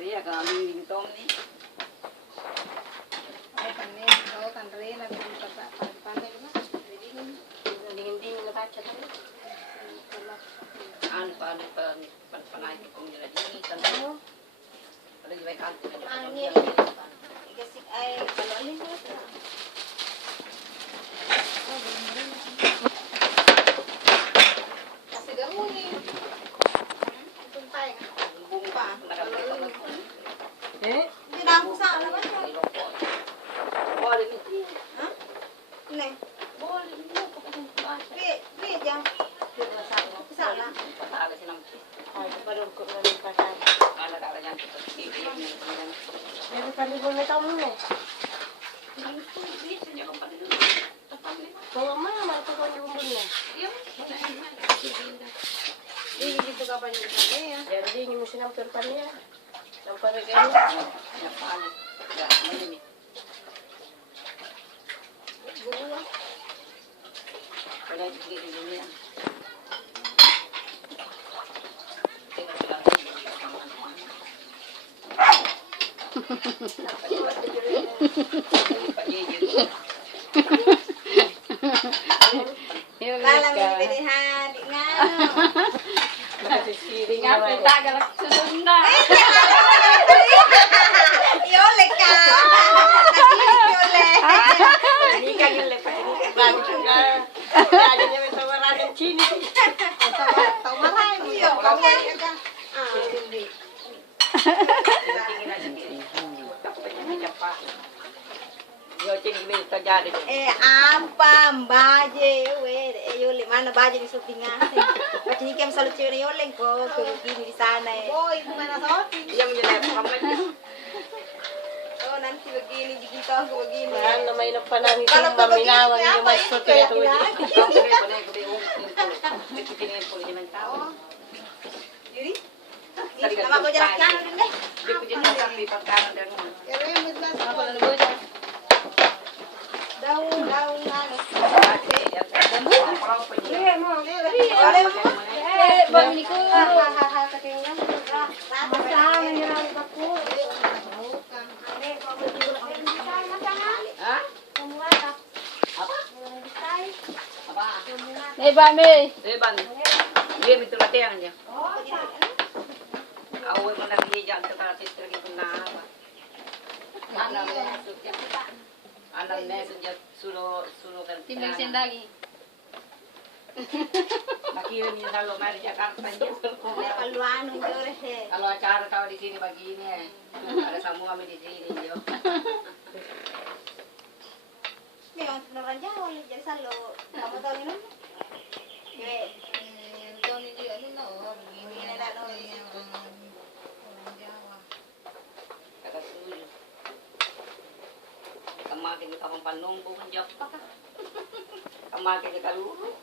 Ria kami tom ni. Ay panen, oh kanre na panen na. Dingin-dingin na baca tadi. Panai kong nila dini kan. Pada juga kan. Ani igasik ay kalolin mo. Kasi gamuni. Tumpay nga. Bumpa. Hindi na ako sa alaman mo. Boleh ni. Ha? Ne. Boleh ni. Pi jang. Sana. Patala silang. Ay, parang ko na rin patay. Ala yang kita kiri yang ni. Pero palibol na tayo mo. Bisa jangan pada dulu. Tetap ni. Bawa mana marco ko yung bumbun na. Dito ka pa niyo ya. Jadi ni mesti nampir pa niya. Nampir kayo. Napaan. Ya, mana ni? Buwa. Wala dito ni yan. Lalang ni pilihan, di nga. Tinggal kita galak sesunda. Yole ka. Yole. Ini kan yang lepas ini berani juga. Ada yang tawaran yang cini. Tawaran yo. Ah, hindi. Yo cing ni terjadi. Apa baje we yole mana baje di supingan. Pati kem selalu cewek yole ko gini di sana. Boy, mana sopi? Yang jelas kamu. Oh, nanti begini begitu aku begini. Mahal na may napanang itong maminawan yung mas puti ito. Jadi, nama aku jarak kanan deh. Dia punya tapi pangkalan dan Pero yung midlas ako. Daun ano. Oleh mo. Bamili ko. Hahaha katingnan. Masama niya lang ako. Hah? Hey, Bami. Deban. Dia minta latihan aja. Awal mana dia jangan terkata istri kita nak. Mana masuknya? Anaknya sejak suruh kan. Timbang sendagi. Makirin niya sa lumar di Jakarta niya. Paluano jore he. Kalau acara tahu di sini begini, ada semua kami di sini yo. Nih, orang Jawa jadi salo. Kamu tahu ini? Tony juga ni no. Begini lah no. Kata setuju. Kemakin kita mempanung bukan jawab. Kemakin kita lulu.